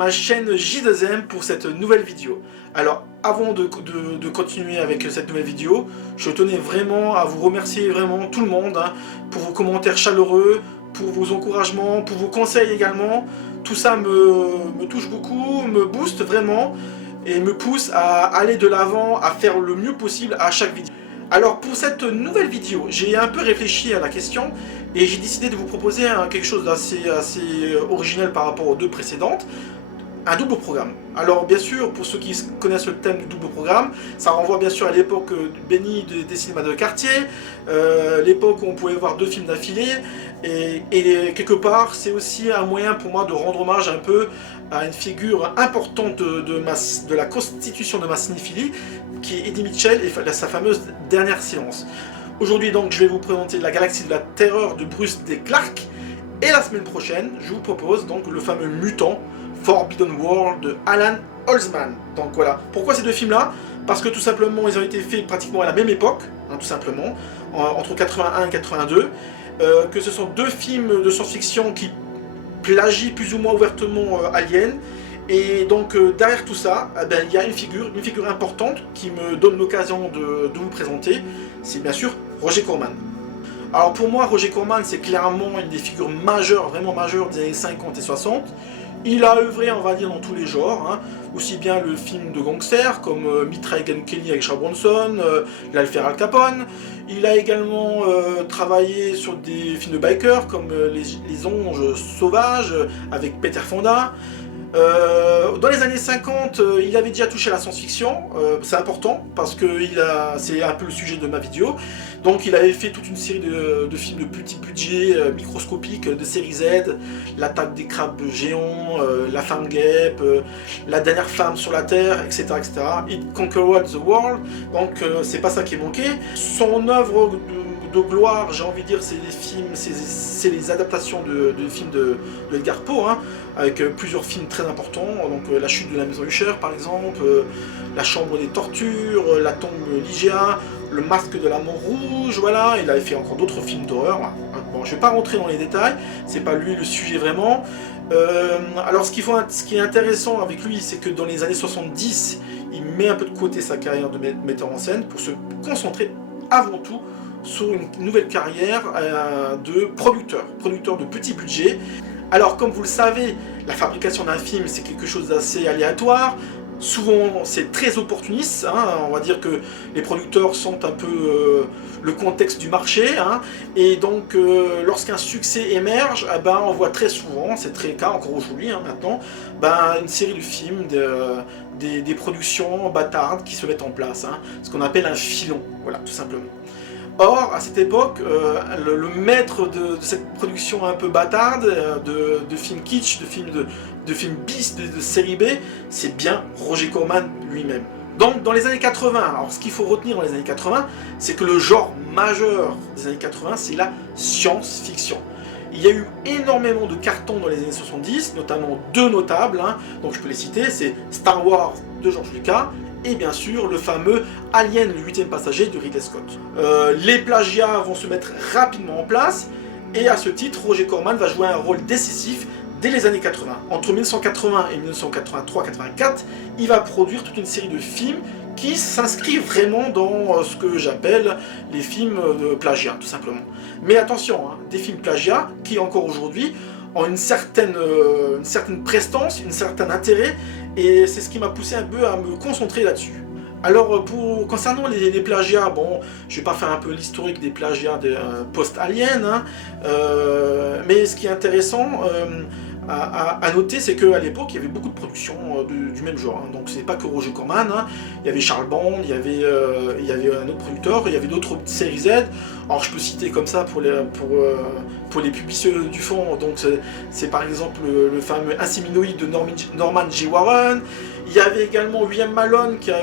ma chaîne J2M pour cette nouvelle vidéo. Alors avant de continuer avec cette nouvelle vidéo, je tenais vraiment à vous remercier vraiment tout le monde pour vos commentaires chaleureux, pour vos encouragements, pour vos conseils également. Tout ça me touche beaucoup, me booste vraiment et me pousse à aller de l'avant, à faire le mieux possible à chaque vidéo. Alors pour cette nouvelle vidéo, j'ai un peu réfléchi à la question et j'ai décidé de vous proposer quelque chose d'assez original par rapport aux deux précédentes. Un double programme. Alors bien sûr, pour ceux qui connaissent le thème du double programme, ça renvoie bien sûr à l'époque bénie des cinémas de quartier, l'époque où on pouvait voir deux films d'affilée, et quelque part, c'est aussi un moyen pour moi de rendre hommage un peu à une figure importante de la constitution de ma cinéphilie, qui est Eddie Mitchell et sa fameuse dernière séance. Aujourd'hui donc, je vais vous présenter La Galaxie de la Terreur de Bruce D. Clark, et la semaine prochaine, je vous propose donc le fameux Mutant, Forbidden World de Alan Holzman. Donc voilà, pourquoi ces deux films-là? Parce que tout simplement, ils ont été faits pratiquement à la même époque, tout simplement, entre 81 et 82, que ce sont deux films de science-fiction qui plagient plus ou moins ouvertement Alien, et donc derrière tout ça, il y a une figure importante qui me donne l'occasion de vous présenter, c'est bien sûr Roger Corman. Alors pour moi, Roger Corman, c'est clairement une des figures majeures, vraiment majeures des années 50 et 60. Il a œuvré, on va dire, dans tous les genres, aussi bien le film de gangster, comme Mitraille Kelly avec Charles Bronson, il a le fait Al Capone. Il a également travaillé sur des films de bikers, comme Les Onges Sauvages, avec Peter Fonda. Dans les années 50, il avait déjà touché à la science-fiction, c'est important parce que c'est un peu le sujet de ma vidéo. Donc il avait fait toute une série de films de petit budget, microscopiques, de série Z, L'attaque des crabes géants, La femme guêpe, La dernière femme sur la Terre, etc. etc. It Conquered the World, donc c'est pas ça qui est manqué. Son œuvre de gloire, j'ai envie de dire, c'est les films, c'est les adaptations de films de Edgar Poe, avec plusieurs films très importants, donc La chute de la maison Usher par exemple, La chambre des tortures, La tombe Ligia, Le masque de la mort rouge, voilà, il avait fait encore d'autres films d'horreur. Bon, je vais pas rentrer dans les détails, c'est pas lui le sujet vraiment. Alors ce qui est intéressant avec lui, c'est que dans les années 70, il met un peu de côté sa carrière de metteur en scène pour se concentrer avant tout sur une nouvelle carrière de producteur de petit budget. Alors comme vous le savez, la fabrication d'un film c'est quelque chose d'assez aléatoire, souvent c'est très opportuniste, on va dire que les producteurs sentent un peu le contexte du marché, et donc lorsqu'un succès émerge, on voit très souvent, c'est très le cas encore aujourd'hui maintenant, une série de films, des productions bâtardes qui se mettent en place, ce qu'on appelle un filon, voilà, tout simplement. Or, à cette époque, le maître de cette production un peu bâtarde, de films kitsch, de films bis, de série B, c'est bien Roger Corman lui-même. Donc, dans les années 80, alors ce qu'il faut retenir dans les années 80, c'est que le genre majeur des années 80, c'est la science-fiction. Il y a eu énormément de cartons dans les années 70, notamment deux notables, donc je peux les citer, c'est Star Wars de George Lucas, et bien sûr le fameux Alien, le 8e passager de Ridley Scott. Les plagiats vont se mettre rapidement en place, et à ce titre, Roger Corman va jouer un rôle décisif dès les années 80. Entre 1980 et 1983-84, il va produire toute une série de films qui s'inscrivent vraiment dans ce que j'appelle les films de plagiat, tout simplement. Mais attention, des films plagiat qui encore aujourd'hui ont une certaine prestance, un certain intérêt, et c'est ce qui m'a poussé un peu à me concentrer là-dessus. Alors concernant les plagiats, bon, je vais pas faire un peu l'historique des plagiats post-aliens, mais ce qui est intéressant à noter, c'est qu'à l'époque, il y avait beaucoup de productions du même genre, donc c'est pas que Roger Corman, il y avait Charles Band, il y avait un autre producteur, il y avait d'autres séries Z. Alors je peux citer comme ça pour les publicitaires du fond, donc c'est par exemple le fameux Inséminoïde de Norman J. Warren. Il y avait également William Malone qui a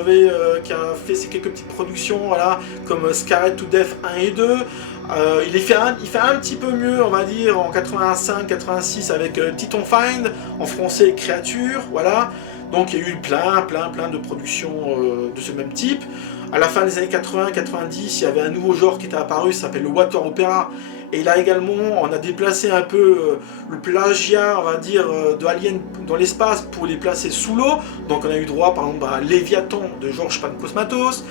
fait ces quelques petites productions, voilà, comme Scared to Death 1 et 2. Il fait un petit peu mieux, on va dire, en 85-86 avec Titan Find, en français Créature, voilà. Donc il y a eu plein de productions de ce même type. À la fin des années 80-90, il y avait un nouveau genre qui était apparu, ça s'appelle le Water Opera. Et là également, on a déplacé un peu le plagiat, on va dire, de Alien dans l'espace pour les placer sous l'eau. Donc on a eu droit par exemple à Léviathan de George Pankosmatos,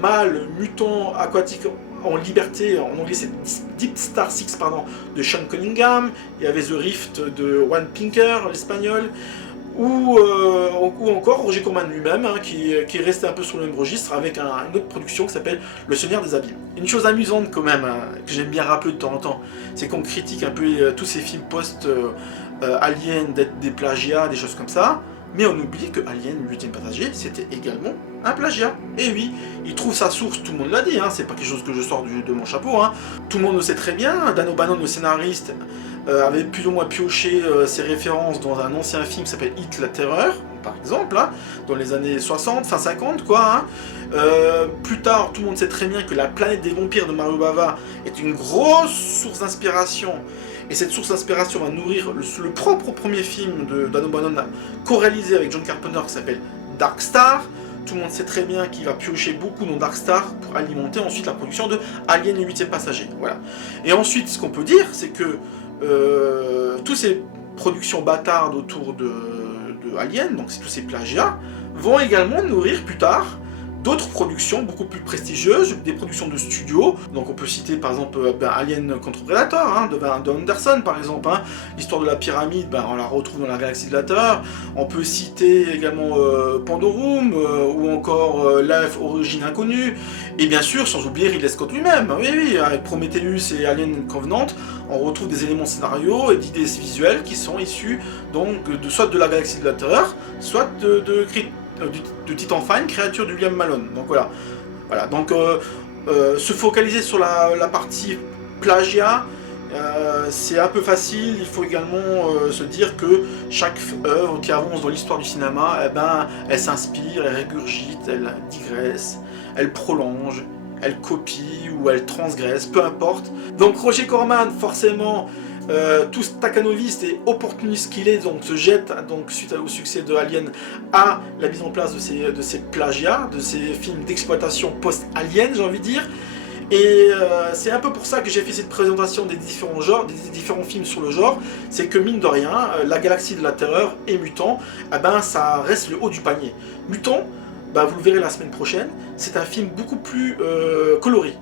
Mâle, mutant aquatique en liberté, en anglais c'est Deep Star Six pardon, de Sean Cunningham. Il y avait The Rift de Juan Pinker, l'espagnol. Ou encore Roger Corman lui-même, hein, qui est resté un peu sur le même registre avec une autre production qui s'appelle Le Seigneur des Abîmes. Une chose amusante quand même, hein, que j'aime bien rappeler de temps en temps, c'est qu'on critique un peu tous ces films post-Alien d'être des plagiats, des choses comme ça, mais on oublie que Alien, le 8e passager, c'était également un plagiat. Et oui, il trouve sa source, tout le monde l'a dit, hein, c'est pas quelque chose que je sors de mon chapeau, hein. Tout le monde le sait très bien. Dan O'Bannon, le scénariste, avait plus ou moins pioché ses références dans un ancien film qui s'appelle Hit la Terreur, par exemple, hein, dans les années 60, fin 50, quoi. Hein. Plus tard, tout le monde sait très bien que La planète des vampires de Mario Bava est une grosse source d'inspiration. Et cette source d'inspiration va nourrir le propre premier film de Dan O'Bannon, co-réalisé avec John Carpenter, qui s'appelle Dark Star. Tout le monde sait très bien qu'il va piocher beaucoup dans Dark Star pour alimenter ensuite la production de Alien le 8e passager. Voilà. Et ensuite, ce qu'on peut dire, c'est que toutes ces productions bâtardes autour de Alien, donc tous ces plagiats, vont également nourrir plus tard d'autres productions beaucoup plus prestigieuses, des productions de studio. Donc on peut citer par exemple Alien contre Predator, hein, de Anderson par exemple. Hein. L'histoire de la pyramide, on la retrouve dans la galaxie de la Terreur. On peut citer également Pandorum, ou encore Life Origine Inconnue. Et bien sûr, sans oublier Ridley Scott lui-même. Oui, avec Prometheus et Alien Covenant, on retrouve des éléments scénarios et d'idées visuelles qui sont issus donc, soit de la galaxie de la Terreur, soit de Titanfall, créature de William Malone. Donc voilà. Donc se focaliser sur la partie plagiat, c'est un peu facile. Il faut également se dire que chaque œuvre qui avance dans l'histoire du cinéma, elle s'inspire, elle régurgite, elle digresse, elle prolonge, elle copie ou elle transgresse, peu importe. Donc Roger Corman, forcément, tout staccanoviste et opportuniste qu'il est, donc se jette, donc, suite au succès de Alien, à la mise en place de ces plagiats, de ces films d'exploitation post-Alien, j'ai envie de dire. Et c'est un peu pour ça que j'ai fait cette présentation des différents genres, des différents films sur le genre. C'est que mine de rien, La Galaxie de la Terreur et Mutant, ça reste le haut du panier. Mutant, vous le verrez la semaine prochaine, c'est un film beaucoup plus coloré,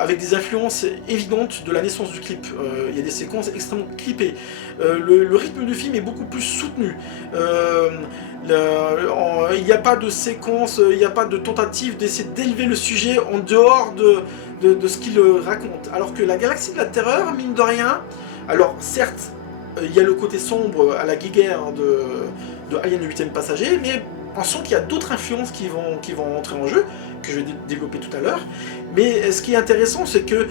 avec des influences évidentes de la naissance du clip. Il y a des séquences extrêmement clippées. Le rythme du film est beaucoup plus soutenu. Il n'y a pas de séquence, il n'y a pas de tentative d'essayer d'élever le sujet en dehors de ce qu'il raconte. Alors que La Galaxie de la Terreur, mine de rien, alors certes, il y a le côté sombre à la guéguerre de Alien le 8e passager, mais on sent qu'il y a d'autres influences qui vont entrer en jeu, que je vais développer tout à l'heure. Mais ce qui est intéressant, c'est que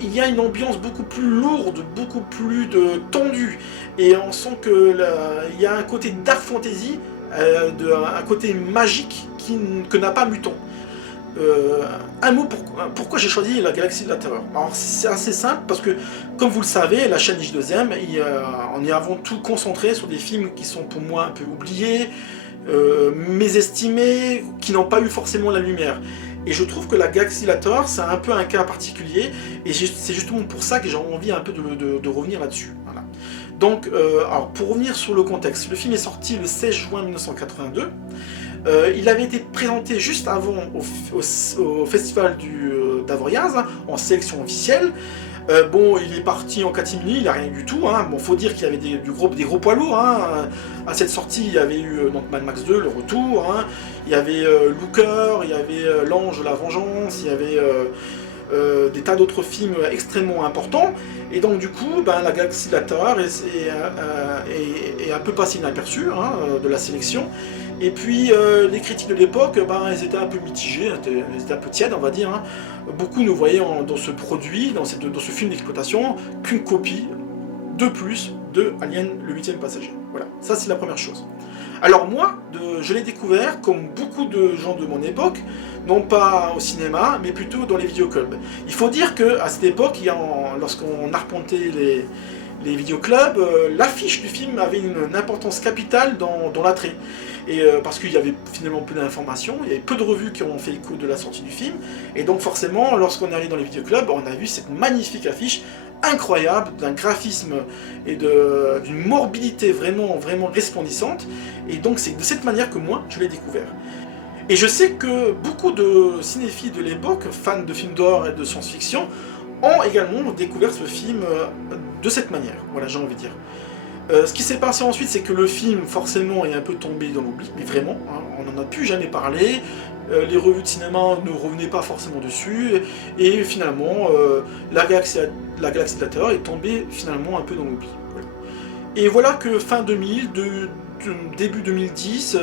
il y a une ambiance beaucoup plus lourde, beaucoup plus tendue. Et on sent qu'il y a un côté dark fantasy, un côté magique que n'a pas Mutant. Un mot pourquoi j'ai choisi La Galaxie de la Terreur. Alors c'est assez simple parce que, comme vous le savez, la chaîne J2M, on est avant tout concentré sur des films qui sont pour moi un peu oubliés, mésestimés, qui n'ont pas eu forcément la lumière. Et je trouve que La Galaxie de la Terreur, c'est un peu un cas particulier, et c'est justement pour ça que j'ai envie un peu de revenir là-dessus. Voilà. Donc, alors pour revenir sur le contexte, le film est sorti le 16 juin 1982. Il avait été présenté juste avant au festival d'Avoriaz, hein, en sélection officielle. Il est parti en catimini, il n'a rien du tout. Hein. Faut dire qu'il y avait des gros poids lourds. Hein. À cette sortie, il y avait eu donc Mad Max 2, le retour. Hein. Il y avait Looker, il y avait L'Ange de la Vengeance, il y avait des tas d'autres films extrêmement importants. Et donc du coup, La Galaxie de la Terreur est un peu passé inaperçu, hein, de la sélection. Et puis les critiques de l'époque, elles étaient un peu mitigées, elles étaient un peu tièdes, on va dire. Hein. Beaucoup ne voyaient dans ce produit, dans ce film d'exploitation, qu'une copie de plus de Alien le 8e passager. Voilà, ça c'est la première chose. Alors moi, je l'ai découvert, comme beaucoup de gens de mon époque, non pas au cinéma, mais plutôt dans les vidéoclubs. Il faut dire qu'à cette époque, lorsqu'on arpentait les vidéoclubs, l'affiche du film avait une importance capitale dans l'attrait. Et parce qu'il y avait finalement peu d'informations, il y avait peu de revues qui ont fait écho de la sortie du film, et donc forcément, lorsqu'on est allé dans les vidéoclubs, on a vu cette magnifique affiche incroyable, d'un graphisme et d'une morbidité vraiment, vraiment resplendissante, et donc c'est de cette manière que moi, je l'ai découvert. Et je sais que beaucoup de cinéphiles de l'époque, fans de films d'horreur et de science-fiction, ont également découvert ce film de cette manière, voilà, j'ai envie de dire. Ce qui s'est passé ensuite, c'est que le film, forcément, est un peu tombé dans l'oubli, mais vraiment, hein, on n'en a plus jamais parlé, les revues de cinéma ne revenaient pas forcément dessus, et finalement, la Galaxie de la Terreur est tombée finalement un peu dans l'oubli. Voilà. Et voilà que fin 2000, début 2010,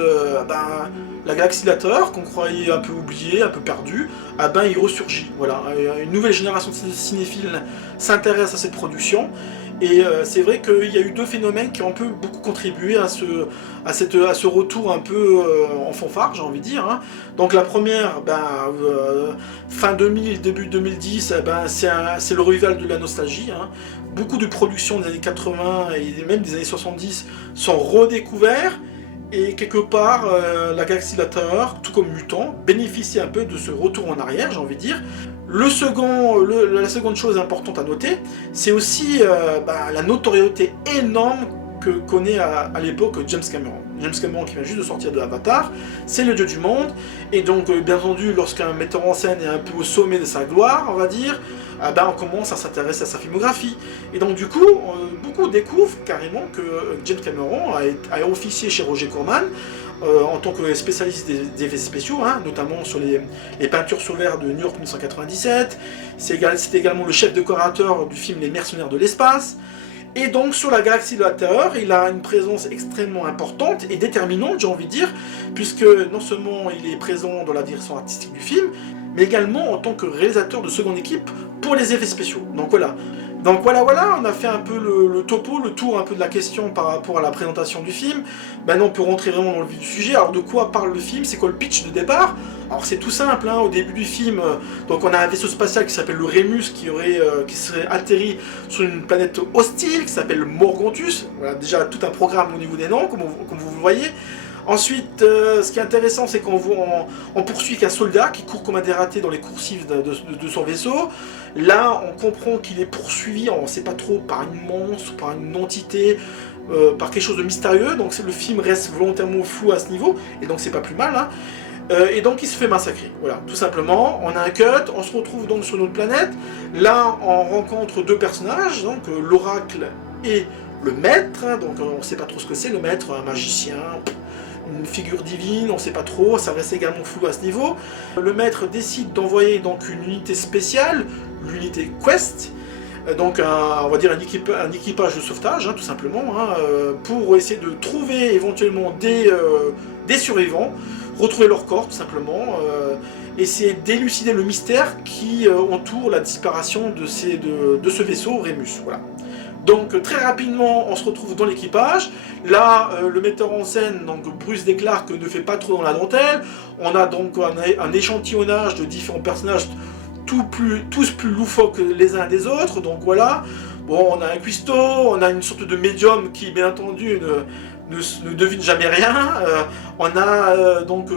la Galaxie de la Terreur, qu'on croyait un peu oubliée, un peu perdue, il ressurgit. Voilà. Une nouvelle génération de cinéphiles s'intéresse à cette production, et c'est vrai qu'il y a eu deux phénomènes qui ont un peu beaucoup contribué à ce retour un peu en fanfare, j'ai envie de dire. Hein. Donc la première, fin 2000, début 2010, c'est le revival de la nostalgie. Hein. Beaucoup de productions des années 80 et même des années 70 sont redécouvertes, et quelque part, la Galaxie de la Terreur, tout comme Mutant, bénéficie un peu de ce retour en arrière, j'ai envie de dire. La seconde chose importante à noter, c'est aussi la notoriété énorme que connaît à l'époque James Cameron. James Cameron qui vient juste de sortir de Avatar, c'est le dieu du monde, et donc bien entendu, lorsqu'un metteur en scène est un peu au sommet de sa gloire, on va dire, on commence à s'intéresser à sa filmographie. Et donc du coup, beaucoup découvrent carrément que James Cameron a officié chez Roger Corman en tant que spécialiste des effets spéciaux, hein, notamment sur les peintures sur verre de New York 1997. C'était également le chef décorateur du film Les Mercenaires de l'espace. Et donc sur la Galaxie de la Terreur, il a une présence extrêmement importante et déterminante, j'ai envie de dire, puisque non seulement il est présent dans la direction artistique du film, mais également en tant que réalisateur de seconde équipe pour les effets spéciaux. Donc voilà, on a fait un peu le topo, le tour un peu de la question par rapport à la présentation du film. Maintenant on peut rentrer vraiment dans le vif du sujet. Alors de quoi parle le film? C'est quoi le pitch de départ? Alors c'est tout simple, hein. Au début du film, donc on a un vaisseau spatial qui s'appelle le Remus qui serait atterri sur une planète hostile qui s'appelle Morgontus. Voilà déjà tout un programme au niveau des noms, comme vous le voyez. Ensuite, ce qui est intéressant, c'est qu'on poursuit qu'un soldat qui court comme un dératé dans les coursives de son vaisseau. Là, on comprend qu'il est poursuivi, on ne sait pas trop, par une monstre, par une entité, par quelque chose de mystérieux. Donc le film reste volontairement flou à ce niveau, et donc c'est pas plus mal. Hein. Et donc il se fait massacrer. Voilà, tout simplement. On a un cut, on se retrouve donc sur notre planète. Là, on rencontre deux personnages, donc l'oracle et le maître. Donc on ne sait pas trop ce que c'est, le maître, un magicien, une figure divine, on ne sait pas trop, ça reste également flou à ce niveau. Le maître décide d'envoyer donc une unité spéciale, l'unité Quest, donc on va dire un équipage de sauvetage, hein, tout simplement, hein, pour essayer de trouver éventuellement des survivants, retrouver leur corps tout simplement, essayer d'élucider le mystère qui entoure la disparition de ce vaisseau Remus. Voilà. Donc très rapidement on se retrouve dans l'équipage. Là le metteur en scène, donc Bruce déclare que ne fait pas trop dans la dentelle. On a donc un échantillonnage de différents personnages, tous plus loufoques les uns des autres. Donc voilà, bon, on a un cuistot, on a une sorte de médium qui bien entendu ne devine jamais rien. On a donc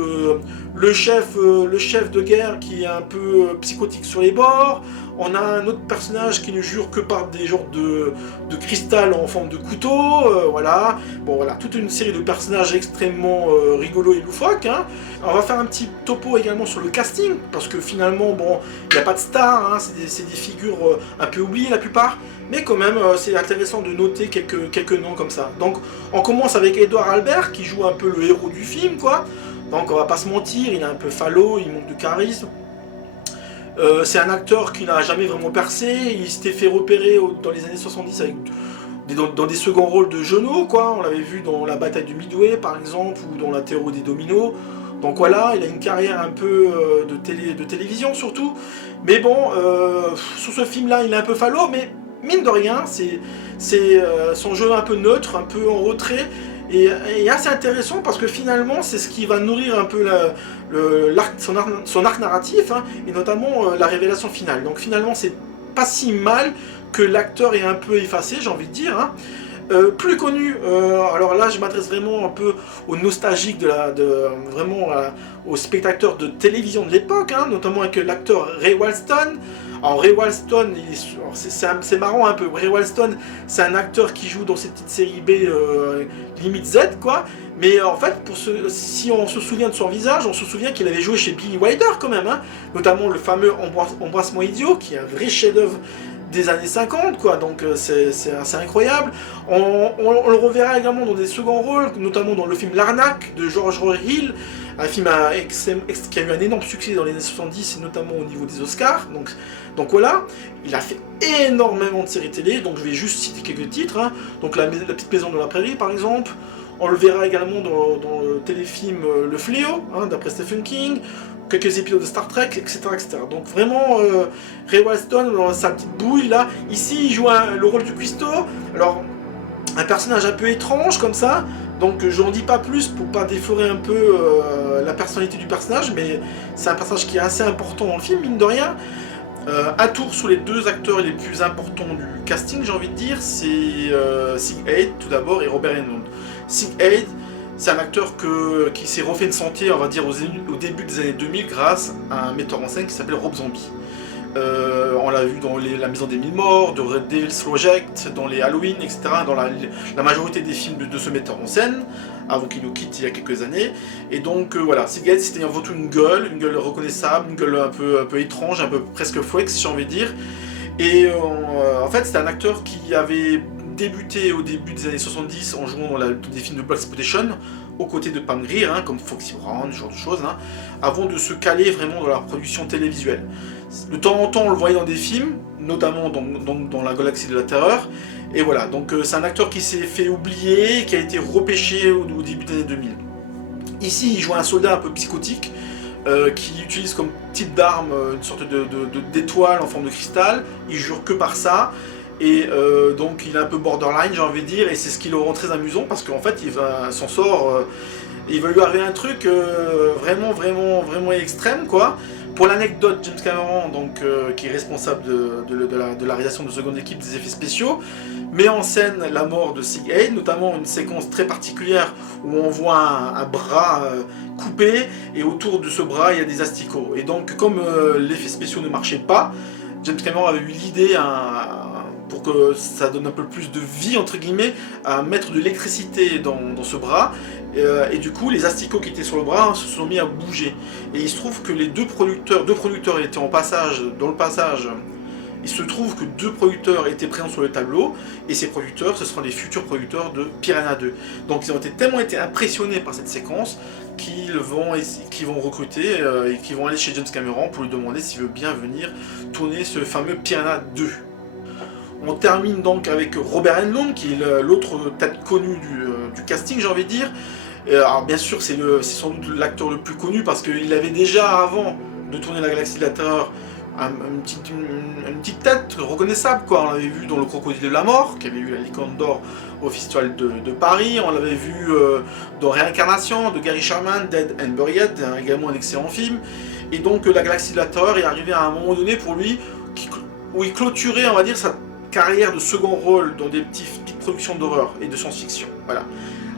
le chef de guerre qui est un peu psychotique sur les bords. On a un autre personnage qui ne jure que par des genres de cristal en forme de couteau. Voilà. Bon voilà, toute une série de personnages extrêmement rigolos et loufoques. Hein. On va faire un petit topo également sur le casting, parce que finalement, bon, il n'y a pas de star, hein, c'est des figures un peu oubliées la plupart. Mais quand même, c'est intéressant de noter quelques noms comme ça. Donc, on commence avec Edouard Albert, qui joue un peu le héros du film, quoi. Donc, on va pas se mentir, il est un peu falot, il manque de charisme. C'est un acteur qui n'a jamais vraiment percé, il s'était fait repérer dans les années 70 dans des seconds rôles de genoux, quoi. On l'avait vu dans la bataille du Midway, par exemple, ou dans la théorie des dominos. Donc voilà, il a une carrière un peu de télévision, surtout. Mais bon, sur ce film-là, il est un peu falot, mais mine de rien, c'est son jeu un peu neutre, un peu en retrait, et assez intéressant, parce que finalement, c'est ce qui va nourrir un peu son arc narratif, hein, et notamment la révélation finale. Donc finalement, c'est pas si mal que l'acteur est un peu effacé, j'ai envie de dire, hein. Plus connu, alors là je m'adresse vraiment un peu aux nostalgiques, vraiment aux spectateurs de télévision de l'époque, hein, notamment avec l'acteur Ray Walston. Alors Ray Walston, c'est marrant un peu, Ray Walston c'est un acteur qui joue dans ces petites séries B limite Z quoi, mais en fait si on se souvient de son visage, on se souvient qu'il avait joué chez Billy Wilder quand même, hein, notamment le fameux Embrassement idiot qui est un vrai chef-d'œuvre des années 50 quoi, donc c'est assez incroyable. On le reverra également dans des seconds rôles, notamment dans le film L'Arnaque de George Roy Hill, un film qui a eu un énorme succès dans les années 70 et notamment au niveau des Oscars, donc voilà, il a fait énormément de séries télé, donc je vais juste citer quelques titres, hein. Donc la Petite Maison de la Prairie par exemple, on le verra également dans le téléfilm Le Fléau, hein, d'après Stephen King, quelques épisodes de Star Trek, etc. etc. Donc vraiment, Ray Walston dans sa petite bouille là, ici il joue le rôle du cuistot, alors un personnage un peu étrange comme ça, donc j'en dis pas plus pour pas déflorer un peu la personnalité du personnage, mais c'est un personnage qui est assez important dans le film, mine de rien. Un tour sur les deux acteurs les plus importants du casting, j'ai envie de dire, c'est Sig Haid tout d'abord et Robert Englund. Sig Haid, c'est un acteur qui s'est refait une santé, on va dire, au début des années 2000 grâce à un metteur en scène qui s'appelle Rob Zombie. On l'a vu dans La Maison des Mille Morts, de Red Devil's Project, dans les Halloween, etc., dans la majorité des films de ce metteur en scène, avant qu'il nous quitte il y a quelques années. Et donc voilà, Sig Haid, c'était avant tout une gueule reconnaissable, une gueule un peu étrange, un peu presque flex, j'ai envie de dire. Et en fait, c'était un acteur qui avait débuté au début des années 70 en jouant dans des films de blaxploitation, aux côtés de Pam Grier, hein, comme Foxy Brown, ce genre de choses, hein, avant de se caler vraiment dans la production télévisuelle. De temps en temps, on le voyait dans des films, notamment dans La Galaxie de la Terreur, et voilà, donc c'est un acteur qui s'est fait oublier, qui a été repêché au début des années 2000. Ici, il joue un soldat un peu psychotique, qui utilise comme type d'arme une sorte d'étoile en forme de cristal, il jure que par ça, et donc il est un peu borderline, j'ai envie de dire, et c'est ce qui le rend très amusant, parce qu'en fait, s'en sort, il va lui arriver un truc vraiment extrême, quoi. Pour l'anecdote, James Cameron, donc, qui est responsable de la réalisation de seconde équipe des effets spéciaux, met en scène la mort de Sig Haid, notamment une séquence très particulière où on voit un bras coupé, et autour de ce bras, il y a des asticots. Et donc, comme l'effet spéciaux ne marchait pas, James Cameron avait eu l'idée, pour que ça donne un peu plus de vie, entre guillemets, à mettre de l'électricité dans ce bras, et du coup, les asticots qui étaient sur le bras se sont mis à bouger. Et il se trouve que les deux producteurs étaient dans le passage. Il se trouve que deux producteurs étaient présents sur le tableau, et ces producteurs, ce seront les futurs producteurs de Piranha 2. Donc ils ont tellement été impressionnés par cette séquence qu'ils vont recruter et qu'ils vont aller chez James Cameron pour lui demander s'il veut bien venir tourner ce fameux Piranha 2. On termine donc avec Robert Englund, qui est l'autre tête connue du casting, j'ai envie de dire. Alors bien sûr, c'est sans doute l'acteur le plus connu, parce qu'il avait déjà, avant de tourner La Galaxie de la Terreur, une petite tête reconnaissable, quoi. On l'avait vu dans Le Crocodile de la Mort, qui avait eu la licorne d'or au Festival de Paris. On l'avait vu dans Réincarnation de Gary Sherman, Dead and Buried, également un excellent film. Et donc La Galaxie de la Terreur est arrivé à un moment donné pour lui, où il clôturait, on va dire, sa carrière de second rôle dans des petites productions d'horreur et de science-fiction. Voilà.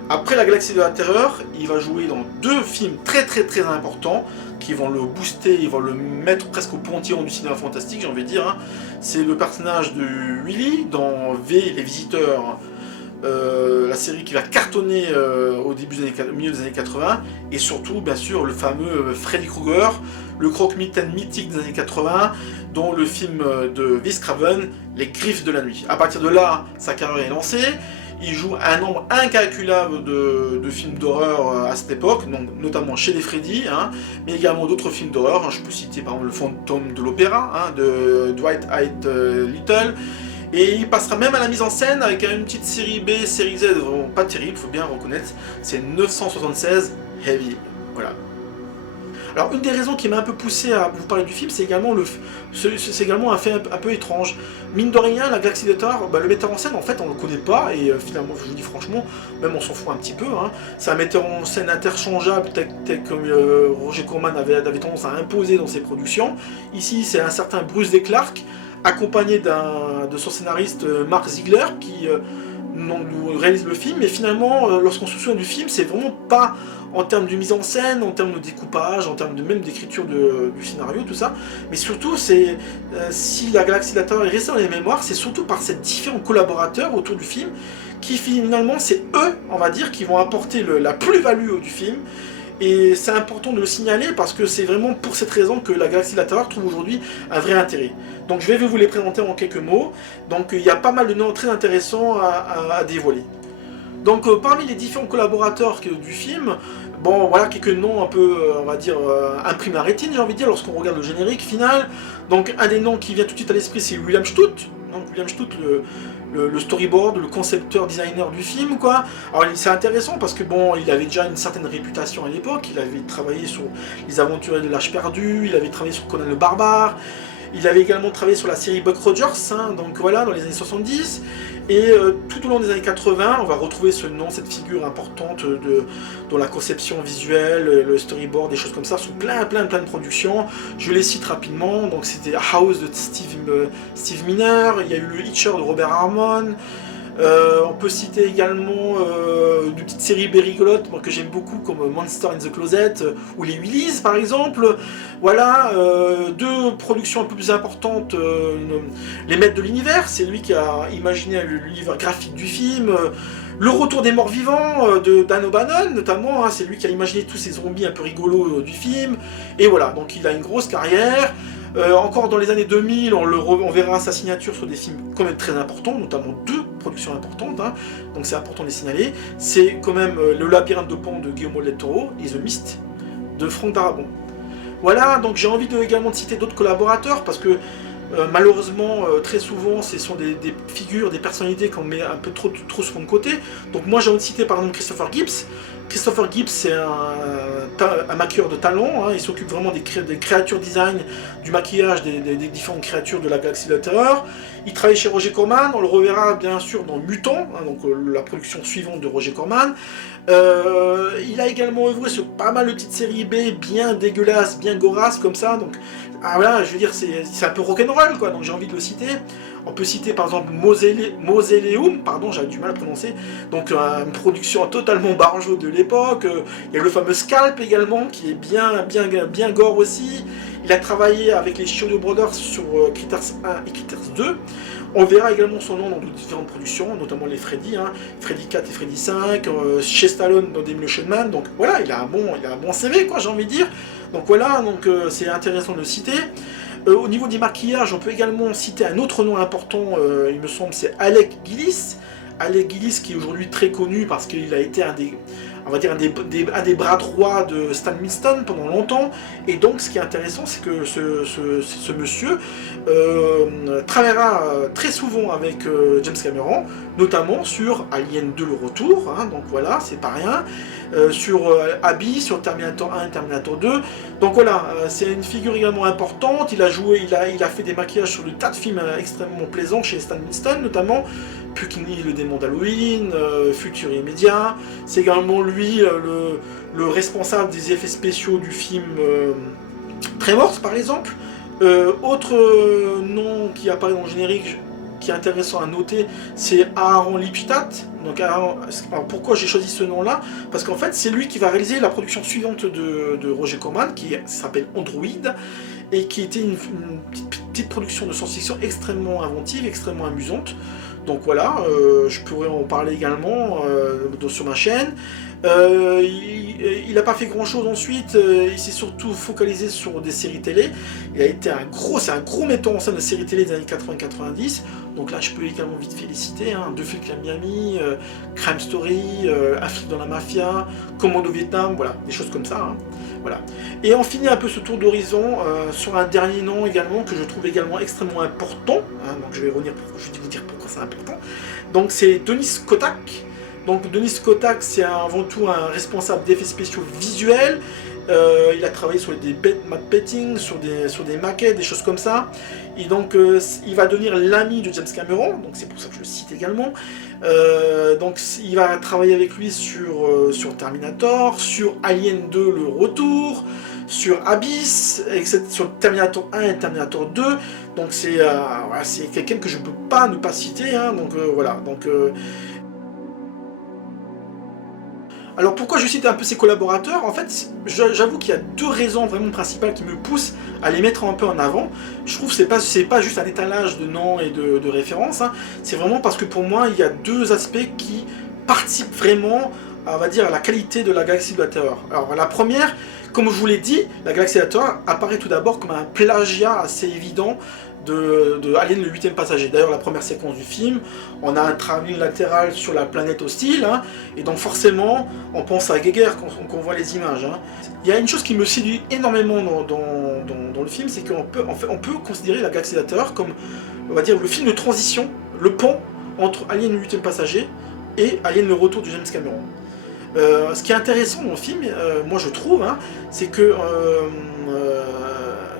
Après La Galaxie de la Terreur, il va jouer dans deux films très importants qui vont le booster, ils vont le mettre presque au panthéon du cinéma fantastique, j'ai envie de dire, hein. C'est le personnage de Willy dans V, Les Visiteurs, la série qui va cartonner au milieu des années 80, et surtout, bien sûr, le fameux Freddy Krueger, le croque-mitaine mythique des années 80, dont le film de Wes Craven, Les Griffes de la Nuit. À partir de là, sa carrière est lancée. Il joue un nombre incalculable de films d'horreur à cette époque, donc, notamment chez les Freddy, hein, mais également d'autres films d'horreur. Hein, je peux citer par exemple Le Fantôme de l'Opéra, hein, de Dwight Hyde Little. Et il passera même à la mise en scène avec une petite série B, série Z, vraiment pas terrible, il faut bien reconnaître. C'est 976 Heavy. Voilà. Alors une des raisons qui m'a un peu poussé à vous parler du film, c'est également, un fait un peu étrange. Mine de rien, La Galaxie de la Terreur, le metteur en scène, en fait, on le connaît pas, et finalement, je vous dis franchement, même on s'en fout un petit peu, hein. C'est un metteur en scène interchangeable, tel comme Roger Corman avait tendance à imposer dans ses productions. Ici, c'est un certain Bruce Declark, accompagné de son scénariste Mark Ziegler, qui nous réalise le film. Mais finalement, lorsqu'on se souvient du film, c'est vraiment pas en termes de mise en scène, en termes de découpage, en termes de même d'écriture du scénario, tout ça. Mais surtout, c'est si la Galaxie de la Terreur est restée dans les mémoires, c'est surtout par ces différents collaborateurs autour du film, qui finalement, c'est eux, on va dire, qui vont apporter la plus-value du film. Et c'est important de le signaler parce que c'est vraiment pour cette raison que la Galaxie de la Terreur trouve aujourd'hui un vrai intérêt. Donc je vais vous les présenter en quelques mots. Donc il y a pas mal de noms très intéressants à dévoiler. Donc parmi les différents collaborateurs du film, bon voilà quelques noms un peu, on va dire, imprimés à rétine, j'ai envie de dire, lorsqu'on regarde le générique final. Donc un des noms qui vient tout de suite à l'esprit, c'est William Stutt. Donc William Stutt, le storyboard, le concepteur designer du film, quoi. Alors c'est intéressant parce que bon, il avait déjà une certaine réputation à l'époque, il avait travaillé sur Les Aventuriers de l'Âge perdu, il avait travaillé sur Conan le Barbare, il avait également travaillé sur la série Buck Rogers, hein, donc voilà, dans les années 70, et tout au long des années 80, on va retrouver ce nom, cette figure importante dans la conception visuelle, le storyboard, des choses comme ça, sur plein de productions. Je les cite rapidement. Donc c'était House de Steve Miner, il y a eu le Hitcher de Robert Harmon. On peut citer également de petites séries rigolotes que j'aime beaucoup, comme Monster in the Closet ou les Willy's par exemple. Voilà, deux productions un peu plus importantes, Les Maîtres de l'Univers, c'est lui qui a imaginé l'univers graphique du film. Le Retour des Morts Vivants de Dan O'Bannon notamment, hein, c'est lui qui a imaginé tous ces zombies un peu rigolos du film. Et voilà, donc il a une grosse carrière. Encore dans les années 2000, on verra sa signature sur des films quand même très importants, notamment deux productions importantes, hein, donc c'est important de les signaler. C'est quand même Le Labyrinthe de Pan de Guillermo del Toro et The Mist de Frank Darabont. Voilà, donc j'ai envie également de citer d'autres collaborateurs, parce que malheureusement, très souvent, ce sont des figures, des personnalités qu'on met un peu trop souvent de côté. Donc moi j'ai envie de citer par exemple Christopher Gibbs. Christopher Gibbs, c'est un maquilleur de talent, hein, il s'occupe vraiment des créatures design, du maquillage des différentes créatures de la Galaxie de la Terreur. Il travaille chez Roger Corman, on le reverra bien sûr dans Mutant, hein, donc la production suivante de Roger Corman. Il a également œuvré sur pas mal de petites séries B, bien dégueulasses, bien gorasses comme ça, donc voilà, je veux dire, c'est un peu rock'n'roll, quoi, donc j'ai envie de le citer. On peut citer par exemple Mausoleum, pardon, j'avais du mal à prononcer, donc une production totalement barjot de l'époque. Il y a le fameux Scalp également, qui est bien gore aussi. Il a travaillé avec les Studio Brothers sur Critters 1 et Critters 2. On verra également son nom dans de différentes productions, notamment les Freddy, hein, Freddy 4 et Freddy 5, chez Stallone dans Demolition Man. Donc voilà, il a un bon CV, quoi, j'ai envie de dire. Donc voilà, donc c'est intéressant de le citer. Au niveau des maquillages, on peut également citer un autre nom important, il me semble, c'est Alec Gillis. Alec Gillis qui est aujourd'hui très connu parce qu'il a été un des bras droits de Stan Winston pendant longtemps. Et donc ce qui est intéressant, c'est que ce monsieur travaillera très souvent avec James Cameron, notamment sur Alien 2 le retour, hein, donc voilà, c'est pas rien, sur Abby, sur Terminator 1 et Terminator 2. Donc voilà, c'est une figure également importante. Il a fait des maquillages sur des tas de films extrêmement plaisants chez Stan Winston, notamment Puccini, le démon d'Halloween, Futur immédiat. C'est également lui le responsable des effets spéciaux du film Tremors par exemple. Autre nom qui apparaît dans le générique qui est intéressant à noter, c'est Aaron Lipstadt. Donc, alors pourquoi j'ai choisi ce nom-là? Parce qu'en fait, c'est lui qui va réaliser la production suivante de Roger Corman, qui s'appelle Android, et qui était une petite production de science-fiction extrêmement inventive, extrêmement amusante. Donc voilà, je pourrais en parler également sur ma chaîne. Il n'a pas fait grand chose ensuite, il s'est surtout focalisé sur des séries télé. C'est un gros metteur en scène de séries télé des années 80-90. Donc là je peux également vite féliciter, hein, Deux flics à Miami, Crime Story, Un flic dans la mafia, Commando Vietnam, voilà, des choses comme ça. Hein, voilà. Et on finit un peu ce tour d'horizon sur un dernier nom également que je trouve également extrêmement important. Hein, donc je vais vous dire pourquoi c'est important. Donc c'est Denis Kotak. Donc Denis Kotak, c'est avant tout un responsable d'effets spéciaux visuels. Il a travaillé sur des matte painting, sur des maquettes, des choses comme ça. Et donc il va devenir l'ami de James Cameron, donc c'est pour ça que je le cite également. Donc il va travailler avec lui sur Terminator, sur Alien 2 le retour, sur Abyss, sur Terminator 1 et Terminator 2, donc c'est voilà, quelqu'un que je ne peux pas ne pas citer, hein, donc voilà. Donc, alors pourquoi je cite un peu ses collaborateurs? En fait, j'avoue qu'il y a deux raisons vraiment principales qui me poussent à les mettre un peu en avant. Je trouve que c'est pas juste un étalage de noms et de références, hein. C'est vraiment parce que pour moi, il y a deux aspects qui participent vraiment, on va dire, à la qualité de la Galaxie de la Terreur. Alors la première, comme je vous l'ai dit, la Galaxie de la Terreur apparaît tout d'abord comme un plagiat assez évident de Alien le 8e passager. D'ailleurs, la première séquence du film, on a un travelling latéral sur la planète hostile, hein, et donc forcément, on pense à Giger quand on voit les images. Hein. Il y a une chose qui me séduit énormément dans le film, c'est qu'on peut, en fait, on peut considérer la Galaxie de la Terreur comme, on va dire, le film de transition, le pont entre Alien le 8e passager et Alien le retour du James Cameron. Ce qui est intéressant dans le film, moi je trouve, hein, c'est que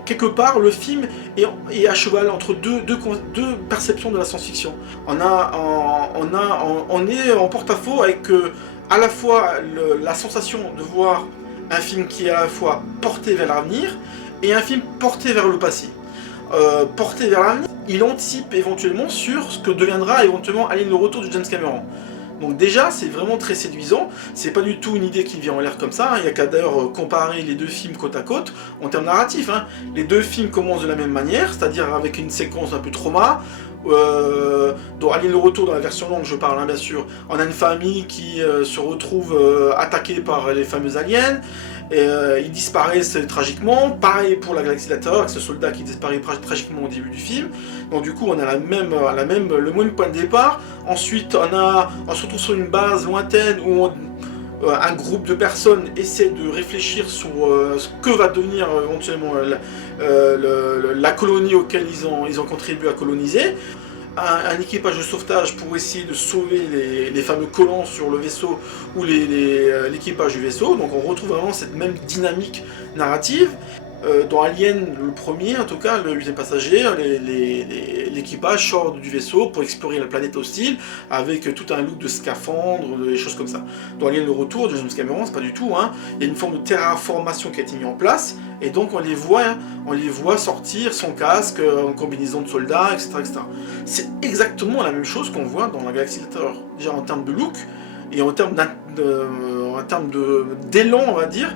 quelque part le film est à cheval entre deux perceptions de la science-fiction. On est en porte-à-faux avec à la fois la sensation de voir un film qui est à la fois porté vers l'avenir et un film porté vers le passé. Porté vers l'avenir, il anticipe éventuellement sur ce que deviendra éventuellement Alien le retour de James Cameron. Donc déjà, c'est vraiment très séduisant, c'est pas du tout une idée qui vient en l'air comme ça, il n'y a qu'à d'ailleurs comparer les deux films côte à côte en termes narratifs. Hein. Les deux films commencent de la même manière, c'est-à-dire avec une séquence un peu trauma. Dans Alien le retour, dans la version longue, je parle, hein, bien sûr, on a une famille qui se retrouve attaquée par les fameux aliens. Ils disparaissent tragiquement, pareil pour la Galaxie de la Terreur, avec ce soldat qui disparaît tragiquement au début du film. Donc du coup on a le même point de départ. Ensuite on se retrouve sur une base lointaine où un groupe de personnes essaie de réfléchir sur ce que va devenir éventuellement la colonie auquel ils ont contribué à coloniser. Un équipage de sauvetage pour essayer de sauver les fameux colons sur le vaisseau ou l'équipage du vaisseau. Donc on retrouve vraiment cette même dynamique narrative. Dans Alien, le premier, en tout cas, le 8e passager, l'équipage sort du vaisseau pour explorer la planète hostile avec tout un look de scaphandre, des choses comme ça. Dans Alien le retour de James Cameron, c'est pas du tout, hein. Il y a une forme de terraformation qui a été mise en place, et donc on les voit sortir sans casque, en combinaison de soldats, etc. etc. C'est exactement la même chose qu'on voit dans la Galaxie de la Terreur. Déjà en termes de look, et en termes d'élan, on va dire,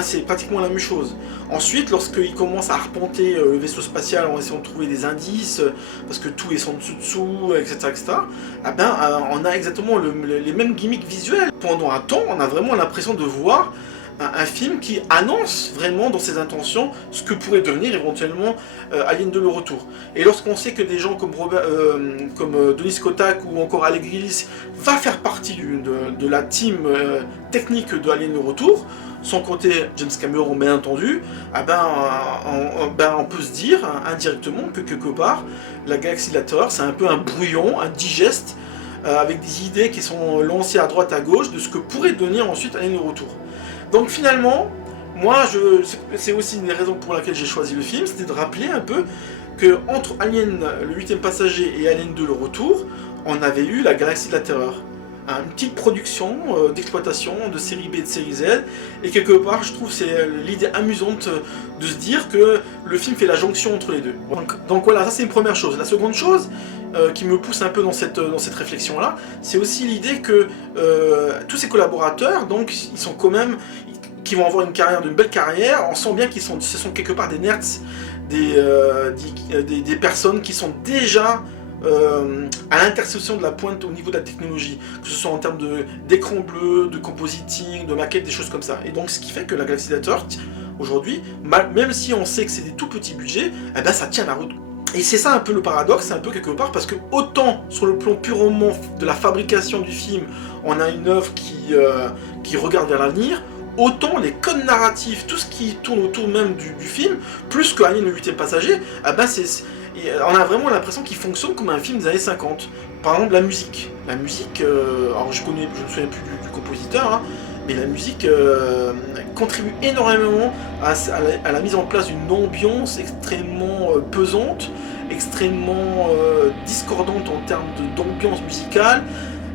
c'est pratiquement la même chose. Ensuite, lorsqu'ils commencent à arpenter le vaisseau spatial en essayant de trouver des indices, parce que tout est sans dessous, etc., etc., on a exactement les mêmes gimmicks visuels. Pendant un temps, on a vraiment l'impression de voir un film qui annonce vraiment dans ses intentions ce que pourrait devenir éventuellement Alien 2 le retour. Et lorsqu'on sait que des gens comme Denis Kotak ou encore Alec Gillis va faire partie de la team technique de Alien le retour, sans compter James Cameron bien entendu, on peut se dire indirectement que quelque part la Galaxie de la Terreur c'est un peu un brouillon, un digeste avec des idées qui sont lancées à droite à gauche de ce que pourrait devenir ensuite Alien le retour. Donc finalement, moi, c'est aussi une des raisons pour laquelle j'ai choisi le film, c'était de rappeler un peu que entre Alien le 8e passager et Alien 2 le retour, on avait eu la Galaxie de la Terreur. Une petite production d'exploitation de série B et de série Z, et quelque part je trouve c'est l'idée amusante de se dire que le film fait la jonction entre les deux. Donc voilà, ça c'est une première chose. La seconde chose qui me pousse un peu dans cette réflexion là, c'est aussi l'idée que tous ces collaborateurs, donc ils sont quand même, qui vont avoir une belle carrière, on sent bien ce sont quelque part des nerds, des personnes qui sont déjà à l'intersection de la pointe au niveau de la technologie, que ce soit en termes d'écran bleu, de compositing, de maquettes, des choses comme ça. Et donc ce qui fait que la Galaxie de la Terreur, aujourd'hui, même si on sait que c'est des tout petits budgets, ça tient la route. Et c'est ça un peu le paradoxe, c'est un peu quelque part, parce que autant sur le plan purement de la fabrication du film, on a une œuvre qui regarde vers l'avenir, autant les codes narratifs, tout ce qui tourne autour même du film, plus que Alien le 8e passager, on a vraiment l'impression qu'il fonctionne comme un film des années 50. Par exemple, la musique. Alors je ne me souviens plus du compositeur, hein, mais la musique contribue énormément à la mise en place d'une ambiance extrêmement pesante, extrêmement discordante en termes d'ambiance musicale,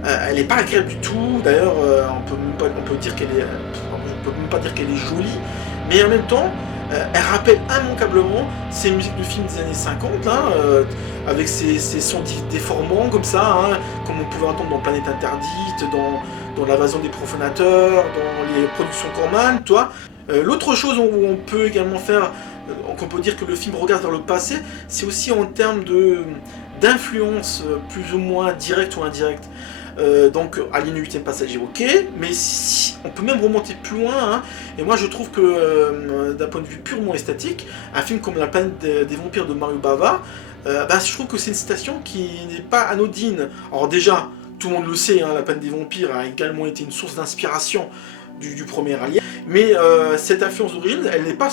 elle n'est pas agréable du tout. D'ailleurs, on peut dire qu'elle est, je peux même pas dire qu'elle est jolie, mais en même temps, elle rappelle immanquablement ces musiques de films des années 50, hein, avec ces sons déformants comme ça, hein, comme on pouvait entendre dans Planète Interdite, dans L'invasion des profanateurs, dans les productions Corman, toi. L'autre chose où on peut également faire, qu'on peut dire que le film regarde vers le passé, c'est aussi en termes d'influence plus ou moins directe ou indirecte. Donc Alien 8ème passager, ok, mais si, on peut même remonter plus loin, hein, et moi je trouve que d'un point de vue purement esthétique, un film comme La planète des vampires de Mario Bava, je trouve que c'est une citation qui n'est pas anodine. Alors déjà, tout le monde le sait, hein, La planète des vampires a également été une source d'inspiration du premier Alien, mais cette influence d'origine, elle n'est pas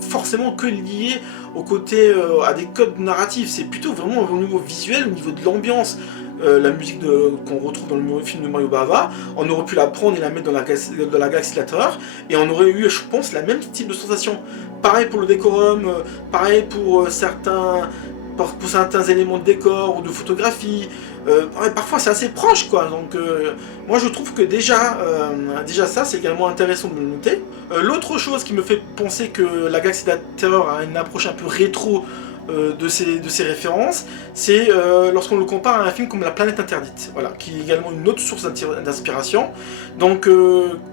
forcément que liée au côté, à des codes narratifs, c'est plutôt vraiment au niveau visuel, au niveau de l'ambiance. La musique qu'on retrouve dans le film de Mario Bava, on aurait pu la prendre et la mettre dans la galaxie de la terreur, et on aurait eu, je pense, la même type de sensation. Pareil pour le décorum, pareil pour certains éléments de décor ou de photographie. Parfois c'est assez proche, quoi. Donc moi je trouve que déjà ça c'est également intéressant de le noter. L'autre chose qui me fait penser que la galaxie de la terreur a une approche un peu rétro de ces références, c'est lorsqu'on le compare à un film comme La planète interdite, voilà, qui est également une autre source d'inspiration. Donc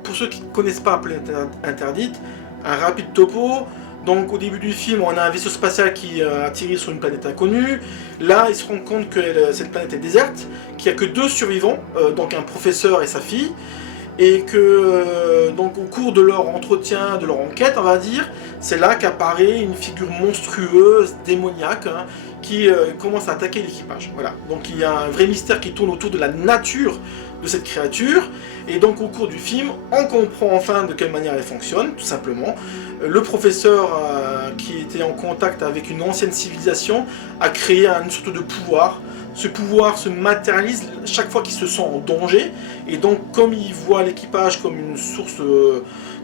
pour ceux qui ne connaissent pas La planète interdite, un rapide topo. Donc au début du film, on a un vaisseau spatial qui atterrit sur une planète inconnue. Là, ils se rendent compte que cette planète est déserte, qu'il n'y a que 2 survivants, donc un professeur et sa fille, et que donc au cours de leur entretien, de leur enquête, on va dire, c'est là qu'apparaît une figure monstrueuse, démoniaque, hein, qui commence à attaquer l'équipage. Voilà. Donc il y a un vrai mystère qui tourne autour de la nature de cette créature, et donc au cours du film, on comprend enfin de quelle manière elle fonctionne, tout simplement. Le professeur qui était en contact avec une ancienne civilisation a créé une sorte de pouvoir. Ce pouvoir se matérialise chaque fois qu'il se sent en danger, et donc comme il voit l'équipage comme une source,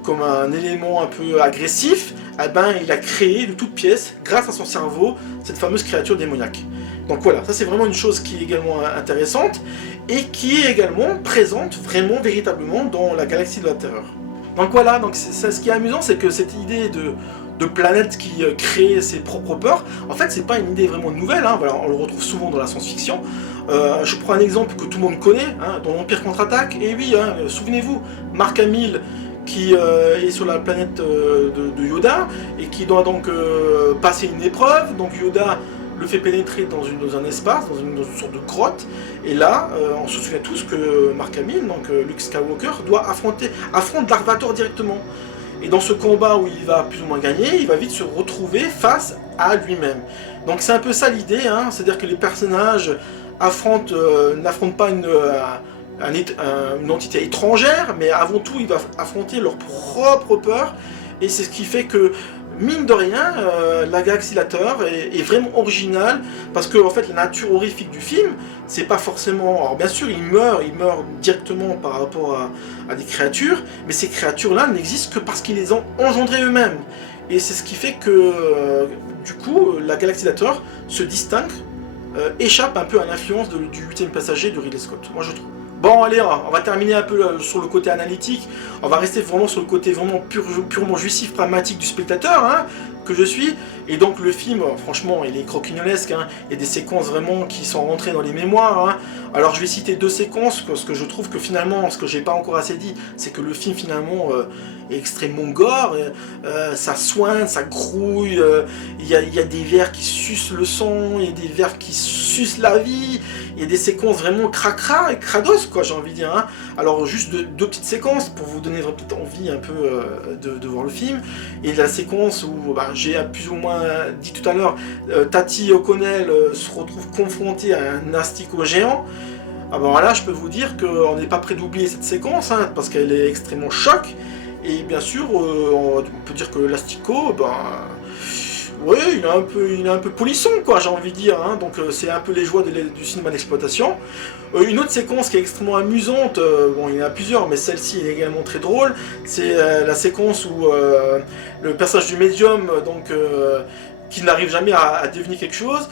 comme un élément un peu agressif, eh ben, il a créé de toutes pièces, grâce à son cerveau, cette fameuse créature démoniaque. Donc voilà, ça c'est vraiment une chose qui est également intéressante, et qui est également présente vraiment, véritablement, dans la galaxie de la terreur. Donc voilà, donc ce qui est amusant, c'est que cette idée de planète qui crée ses propres peurs, en fait c'est pas une idée vraiment nouvelle, hein, voilà, on le retrouve souvent dans la science-fiction. Je prends un exemple que tout le monde connaît, hein, dans l'Empire contre-attaque, et oui, hein, souvenez-vous, Mark Hamill qui est sur la planète de Yoda, et qui doit donc passer une épreuve, donc Yoda le fait pénétrer dans un espace, dans une sorte de grotte, et là, on se souvient tous que Mark Hamill, donc Luke Skywalker, affronte Darth Vader directement. Et dans ce combat où il va plus ou moins gagner, il va vite se retrouver face à lui-même. Donc c'est un peu ça l'idée, hein, c'est-à-dire que les personnages n'affrontent pas une entité étrangère, mais avant tout ils doivent affronter leur propre peur, et c'est ce qui fait que, mine de rien, la galaxie de la terreur est vraiment originale, parce que en fait la nature horrifique du film, c'est pas forcément... Alors bien sûr, il meurt directement par rapport à des créatures, mais ces créatures-là n'existent que parce qu'ils les ont engendrées eux-mêmes. Et c'est ce qui fait que, du coup, la galaxie de la terreur se distingue, échappe un peu à l'influence du 8ème passager de Ridley Scott, moi je trouve. Bon allez, on va terminer un peu sur le côté analytique, on va rester vraiment sur le côté vraiment purement jouissif, pragmatique du spectateur, hein, que je suis. Et donc le film, franchement, il est croquignolesque, hein, il y a des séquences vraiment qui sont rentrées dans les mémoires, hein. Alors je vais citer 2 séquences, parce que je trouve que finalement, ce que j'ai pas encore assez dit, c'est que le film finalement est extrêmement gore, ça soigne, ça grouille, il y a des vers qui sucent le sang, il y a des vers qui sucent la vie, il y a des séquences vraiment cracra et crados, quoi, j'ai envie de dire, hein. Alors juste 2 petites séquences pour vous donner peut-être envie un peu de voir le film. Et la séquence où j'ai plus ou moins dit tout à l'heure, Tati O'Connell se retrouve confrontée à un asticot géant. Ah ben là, je peux vous dire qu'on n'est pas prêt d'oublier cette séquence, hein, parce qu'elle est extrêmement choc. Et bien sûr, on peut dire que l'asticot, oui, il est un peu polisson, quoi, j'ai envie de dire, hein. Donc c'est un peu les joies du cinéma d'exploitation. Une autre séquence qui est extrêmement amusante, bon il y en a plusieurs, mais celle-ci est également très drôle, c'est la séquence où le personnage du médium, donc qui n'arrive jamais à deviner quelque chose,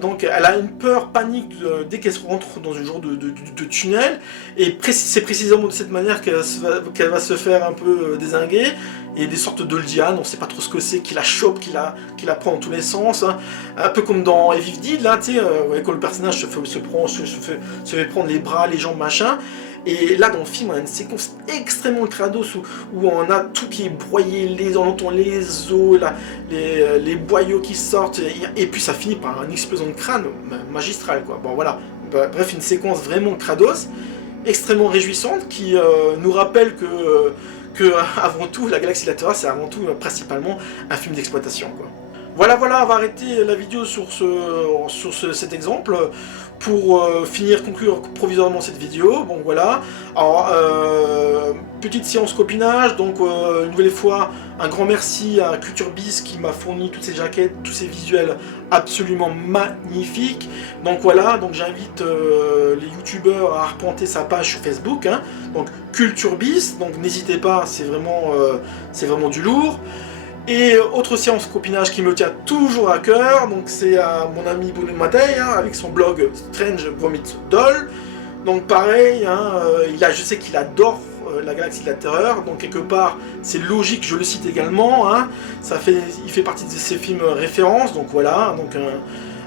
Donc elle a une peur, panique dès qu'elle se rentre dans un genre de tunnel, et c'est précisément de cette manière qu'elle va se faire un peu dézinguer, et des sortes de lianes, on ne sait pas trop ce que c'est, qui la chope, qui la prend dans tous les sens, hein. Un peu comme dans Evil Dead, là, tu sais, quand le personnage se fait prendre les bras, les jambes, machin. Et là, dans le film, on a une séquence extrêmement crados où on a tout qui est broyé, on entend les os, là, les boyaux qui sortent, et puis ça finit par une explosion de crâne magistrale, quoi. Bon, voilà. Bref, une séquence vraiment crados, extrêmement réjouissante, qui nous rappelle que avant tout, la Galaxie latérale, c'est avant tout, principalement, un film d'exploitation, quoi. Voilà, on va arrêter la vidéo sur cet exemple pour conclure provisoirement cette vidéo. Bon, voilà. Alors, petite séance copinage, donc une nouvelle fois, un grand merci à Culture Biz qui m'a fourni toutes ces jaquettes, tous ces visuels absolument magnifiques. Donc voilà, donc j'invite les youtubeurs à arpenter sa page sur Facebook, hein. Donc Culture Biz, donc n'hésitez pas, c'est vraiment du lourd. Et autre séance copinage qui me tient toujours à cœur, donc c'est à mon ami Bruno Mattei, hein, avec son blog Strange Vomit Doll. Donc pareil, hein, je sais qu'il adore la Galaxie de la Terreur, donc quelque part c'est logique, je le cite également, hein, il fait partie de ses films références, donc voilà, donc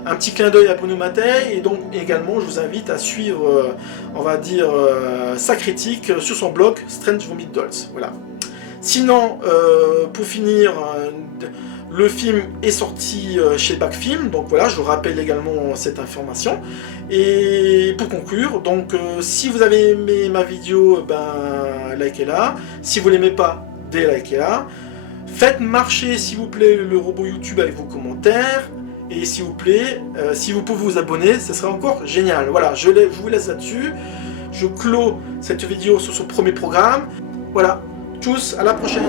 un petit clin d'œil à Bruno Mattei, et donc également je vous invite à suivre, on va dire, sa critique sur son blog Strange Vomit Dolls, voilà. Sinon, pour finir, le film est sorti chez Backfilm, donc voilà, je vous rappelle également cette information. Et pour conclure, donc si vous avez aimé ma vidéo, likez-la. Si vous l'aimez pas, délikez-la. Faites marcher, s'il vous plaît, le robot YouTube avec vos commentaires. Et s'il vous plaît, si vous pouvez vous abonner, ce serait encore génial. Voilà, je vous laisse là-dessus. Je clôt cette vidéo sur son premier programme. Voilà. Tchuss, à la prochaine.